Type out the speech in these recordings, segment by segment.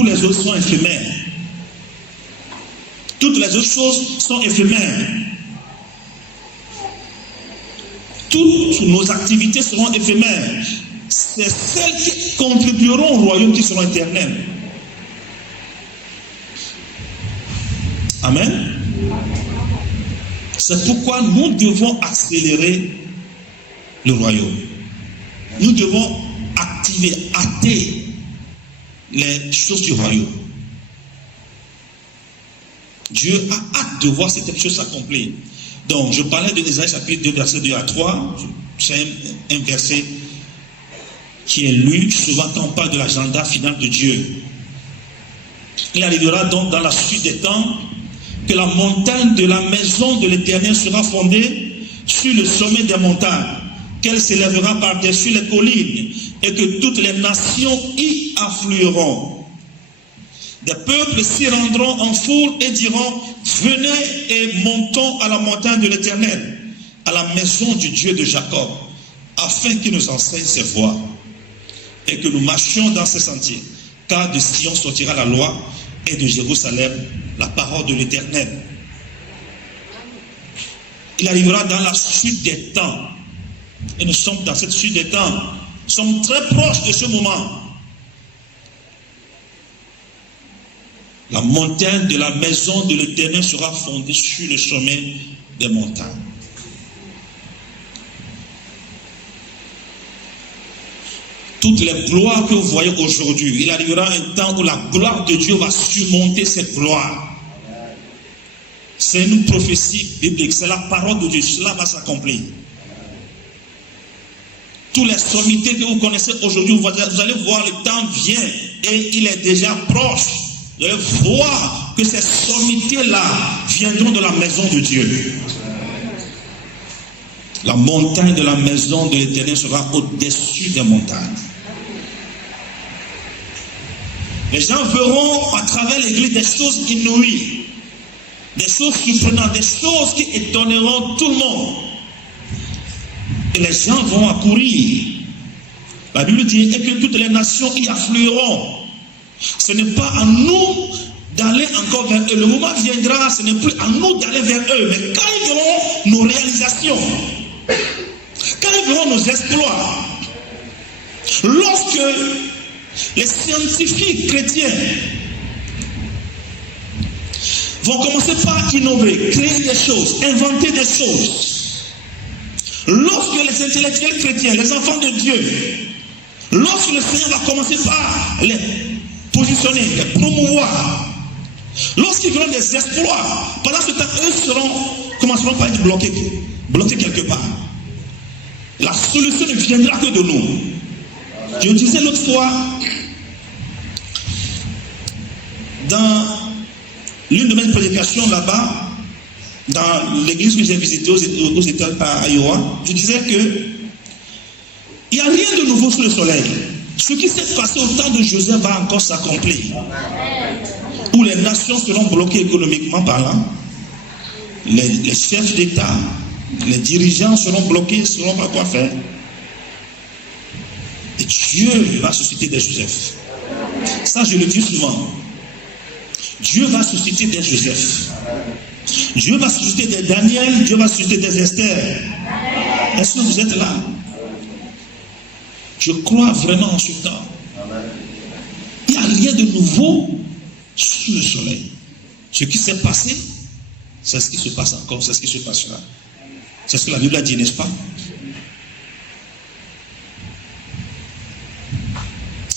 Tous les autres sont éphémères. Toutes les autres choses sont éphémères. Toutes nos activités seront éphémères. C'est celles qui contribueront au royaume qui seront éternelles. Amen. C'est pourquoi nous devons accélérer le royaume. Nous devons hâter les choses du royaume. Dieu a hâte de voir cette chose s'accomplir. Donc, je parlais de Ésaïe chapitre 2, verset 2 à 3. C'est un verset qui est lu souvent quand on parle de l'agenda final de Dieu. Il arrivera donc dans la suite des temps que la montagne de la maison de l'Éternel sera fondée sur le sommet des montagnes, qu'elle s'élèvera par-dessus les collines, et que toutes les nations y afflueront. Des peuples s'y rendront en foule et diront, venez et montons à la montagne de l'Éternel, à la maison du Dieu de Jacob, afin qu'il nous enseigne ses voies, et que nous marchions dans ses sentiers, car de Sion sortira la loi, et de Jérusalem la parole de l'Éternel. Il arrivera dans la suite des temps, et nous sommes dans cette suite des temps, nous sommes très proches de ce moment. La montagne de la maison de l'Éternel sera fondée sur le sommet des montagnes. Toutes les gloires que vous voyez aujourd'hui, il arrivera un temps où la gloire de Dieu va surmonter cette gloire. C'est une prophétie biblique, c'est la parole de Dieu, cela va s'accomplir. Tous les sommités que vous connaissez aujourd'hui, vous allez voir, le temps vient et il est déjà proche. Vous allez voir que ces sommités-là viendront de la maison de Dieu. La montagne de la maison de l'Éternel sera au-dessus des montagnes. Les gens verront à travers l'église des choses inouïes, des choses surprenantes, des choses qui étonneront tout le monde. Et les gens vont accourir. La Bible dit que toutes les nations y afflueront. Ce n'est pas à nous d'aller encore vers eux. Le moment viendra, ce n'est plus à nous d'aller vers eux. Mais quand ils verront nos réalisations, quand ils verront nos exploits, lorsque les scientifiques chrétiens vont commencer par innover, créer des choses, inventer des choses, lorsque les intellectuels chrétiens, les enfants de Dieu, lorsque le Seigneur va commencer par les positionner, les promouvoir, lorsqu'ils verront des exploits, pendant ce temps, eux commenceront par être bloqués quelque part. La solution ne viendra que de nous. Je disais l'autre fois, dans l'une de mes prédications là-bas, dans l'église que j'ai visitée aux États à Iowa, je disais que il n'y a rien de nouveau sous le soleil. Ce qui s'est passé au temps de Joseph va encore s'accomplir. Où les nations seront bloquées économiquement parlant, les chefs d'État, les dirigeants seront bloqués, ne sauront pas quoi faire. Et Dieu va susciter des Joseph. Ça, je le dis souvent. Dieu va susciter des Joseph. Dieu va susciter des Daniel, Dieu va susciter des Esther. Est-ce que vous êtes là? Je crois vraiment en ce temps. Il n'y a rien de nouveau sous le soleil. Ce qui s'est passé, c'est ce qui se passe encore, c'est ce qui se passera. C'est ce que la Bible a dit, n'est-ce pas?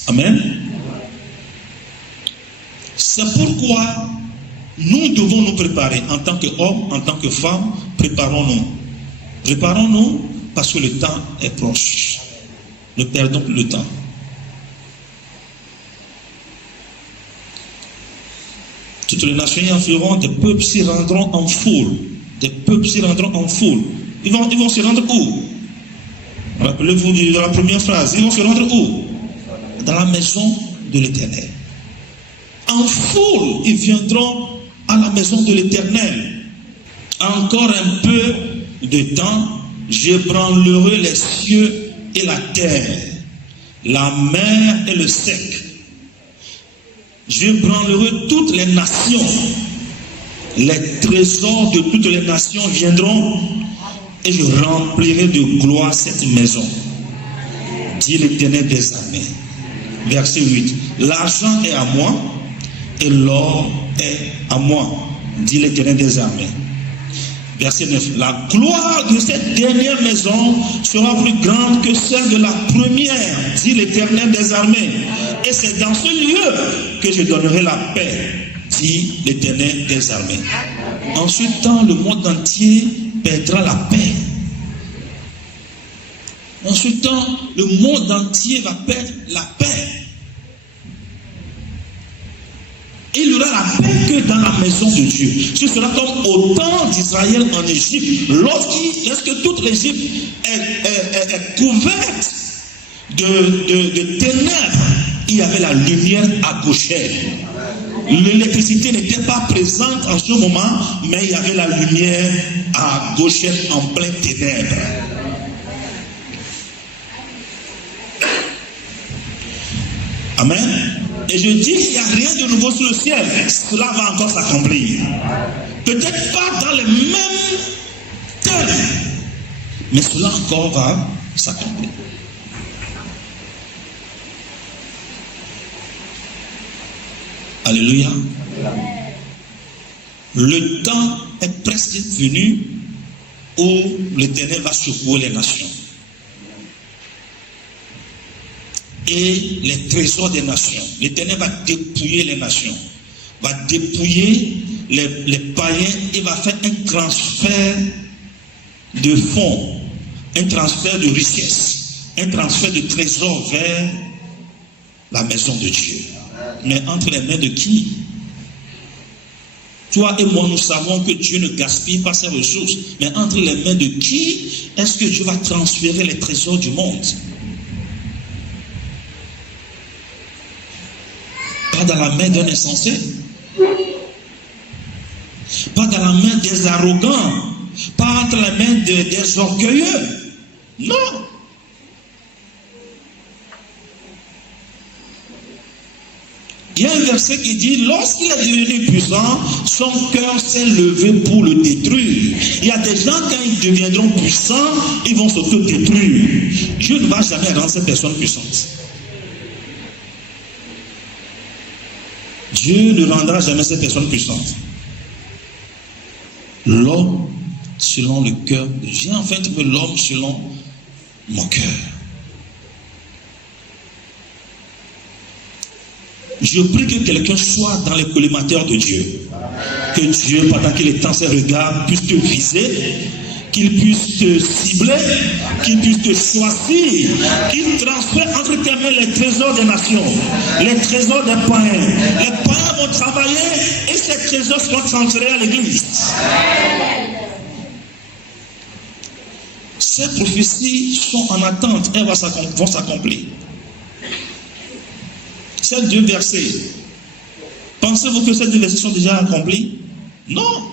Amen. C'est pourquoi nous devons nous préparer en tant qu'hommes, en tant que femmes. Préparons-nous. Préparons-nous parce que le temps est proche. Ne perdons plus le temps. Toutes les nations y afflueront, des peuples s'y rendront en foule. Des peuples s'y rendront en foule. Ils vont se rendre où? Rappelez-vous de la première phrase. Ils vont se rendre où? Dans la maison de l'Éternel. En foule, ils viendront à la maison de l'Éternel. Encore un peu de temps, j'ébranlerai les cieux et la terre, la mer et le sec. Je branlerai toutes les nations. Les trésors de toutes les nations viendront et je remplirai de gloire cette maison, dit l'Éternel des armées. Verset 8. L'argent est à moi et l'or est à moi, dit l'Éternel des armées. Verset 9. La gloire de cette dernière maison sera plus grande que celle de la première, dit l'Éternel des armées. Et c'est dans ce lieu que je donnerai la paix, dit l'Éternel des armées. En ce temps, le monde entier perdra la paix. En ce temps, le monde entier va perdre la paix. Il n'y aura la paix que dans la maison de Dieu. Ce sera comme au temps d'Israël en Égypte. Lorsque toute l'Égypte est couverte de ténèbres, il y avait la lumière à Goshen. L'électricité n'était pas présente en ce moment, mais il y avait la lumière à Goshen en plein ténèbres. Amen. Et je dis qu'il n'y a rien de nouveau sur le ciel. Cela va encore s'accomplir. Peut-être pas dans les mêmes termes, mais cela encore va s'accomplir. Alléluia. Le temps est presque venu où l'Éternel va secouer les nations. Et les trésors des nations. L'Éternel va dépouiller les nations, va dépouiller les païens et va faire un transfert de fonds, un transfert de richesse, un transfert de trésors vers la maison de Dieu. Mais entre les mains de qui? Toi et moi, nous savons que Dieu ne gaspille pas ses ressources. Mais entre les mains de qui est-ce que Dieu va transférer les trésors du monde? Pas dans la main d'un insensé, pas dans la main des arrogants, pas entre les mains des orgueilleux. Non. Il y a un verset qui dit, lorsqu'il est devenu puissant, son cœur s'est levé pour le détruire. Il y a des gens, quand ils deviendront puissants, ils vont s'auto-détruire. Dieu ne va jamais rendre ces personnes puissantes. Dieu ne rendra jamais ces personnes puissantes. L'homme selon le cœur de Dieu. J'ai enfin trouvé l'homme selon mon cœur. Je prie que quelqu'un soit dans les collimateurs de Dieu. Que Dieu, pendant qu'il étend ses regards, puisse te viser, qu'il puisse te cibler, qu'il puisse te choisir, qu'il transfère entre tes mains les trésors des nations, les trésors des païens. Les païens vont travailler et ces trésors seront transférés à l'église. Ces prophéties sont en attente, elles vont s'accomplir. Ces deux versets, pensez-vous que ces deux versets sont déjà accomplis? Non.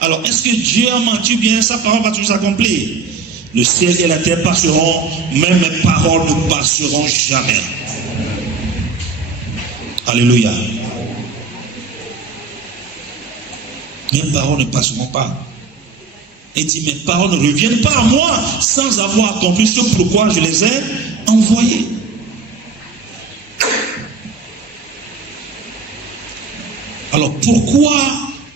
Alors, est-ce que Dieu a menti bien? Sa parole va toujours s'accomplir. Le ciel et la terre passeront, même mes paroles ne passeront jamais. Alléluia. Mes paroles ne passeront pas. Et dit, mes paroles ne reviennent pas à moi sans avoir accompli ce pourquoi je les ai envoyées. Alors pourquoi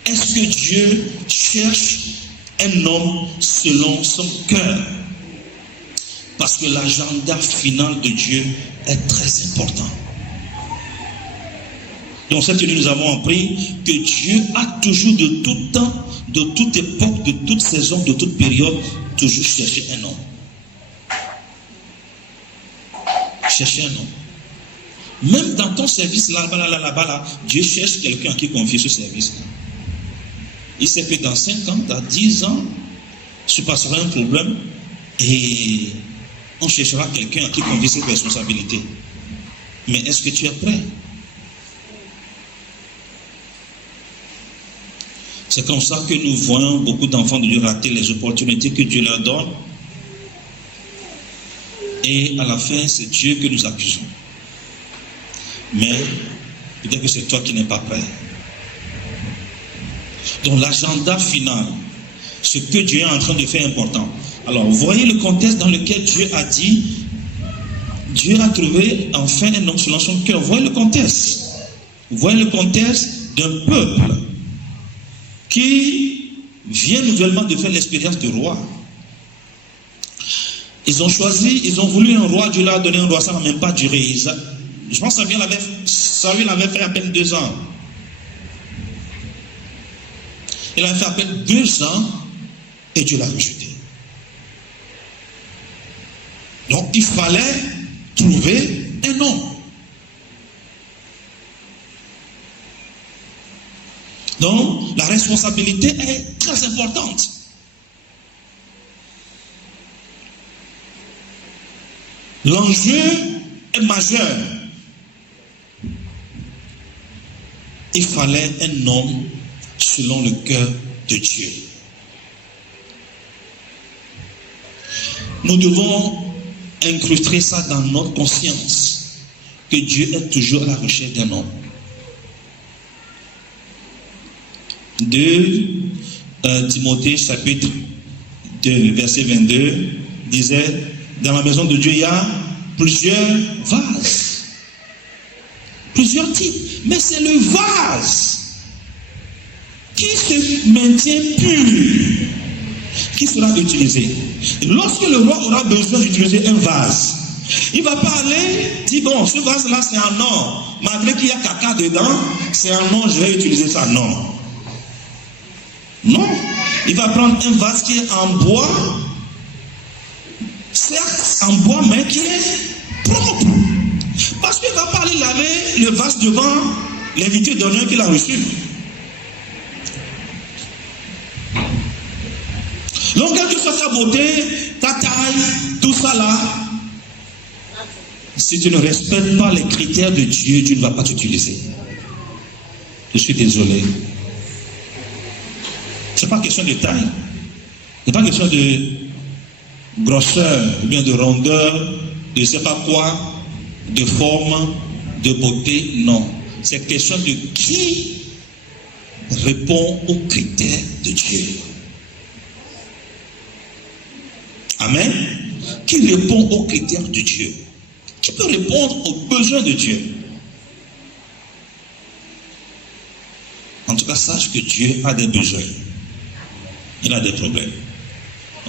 est-ce que Dieu cherche un homme selon son cœur? Parce que l'agenda final de Dieu est très important. Dans cette année, nous avons appris que Dieu a toujours de tout temps, de toute époque, de toute saison, de toute période, toujours cherché un homme. Chercher un homme. Même dans ton service, là-bas, Dieu cherche quelqu'un à qui confier ce service. Il sait que dans 5 ans, dans 10 ans, se passera un problème et on cherchera quelqu'un à qui confier cette responsabilité. Mais est-ce que tu es prêt? C'est comme ça que nous voyons beaucoup d'enfants de Dieu rater les opportunités que Dieu leur donne. Et à la fin, c'est Dieu que nous accusons. Mais Peut-être que c'est toi qui n'es pas prêt. Donc l'agenda final, ce que Dieu est en train de faire est important. Alors, voyez le contexte dans lequel Dieu a dit, Dieu a trouvé enfin un homme selon son cœur. Voyez le contexte. Voyez le contexte d'un peuple qui vient nouvellement de faire l'expérience de roi. Ils ont choisi, ils ont voulu un roi, Dieu leur a donné un roi, ça n'a même pas duré. Je pense que Saül avait fait à peine 2 ans. Il avait fait à peine 2 ans et Dieu l'a rejeté. Donc il fallait trouver un homme. Donc la responsabilité est très importante. L'enjeu est majeur. Il fallait un homme selon le cœur de Dieu. Nous devons incruster ça dans notre conscience, que Dieu est toujours à la recherche d'un homme. 2 Timothée chapitre 2 verset 22 disait, dans la maison de Dieu il y a plusieurs vases, plusieurs types, mais c'est le vase qui se maintient pur qui sera utilisé. Lorsque le roi aura besoin d'utiliser un vase, il ne va pas aller dire, bon, ce vase-là c'est en or, malgré qu'il y a caca dedans, c'est en or, je vais utiliser ça. Non. Non. Il va prendre un vase qui est en bois, certes en bois, mais qui est propre. Parce qu'il ne va pas aller laver le vase devant l'invité d'honneur qu'il a reçu. Donc, quelle que soit ta beauté, ta taille, tout ça là, si tu ne respectes pas les critères de Dieu, Dieu ne va pas t'utiliser. Je suis désolé. Ce n'est pas question de taille. Ce n'est pas question de grosseur, ou bien de rondeur, de je ne sais pas quoi, de forme, de beauté. Non. C'est question de qui répond aux critères de Dieu. Amen. Qui répond aux critères de Dieu? Qui peut répondre aux besoins de Dieu? En tout cas, sache que Dieu a des besoins. Il a des problèmes.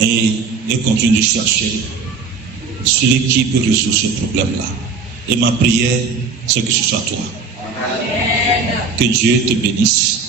Et il continue de chercher celui qui peut résoudre ce problème-là. Et ma prière, c'est que ce soit toi. Amen. Que Dieu te bénisse.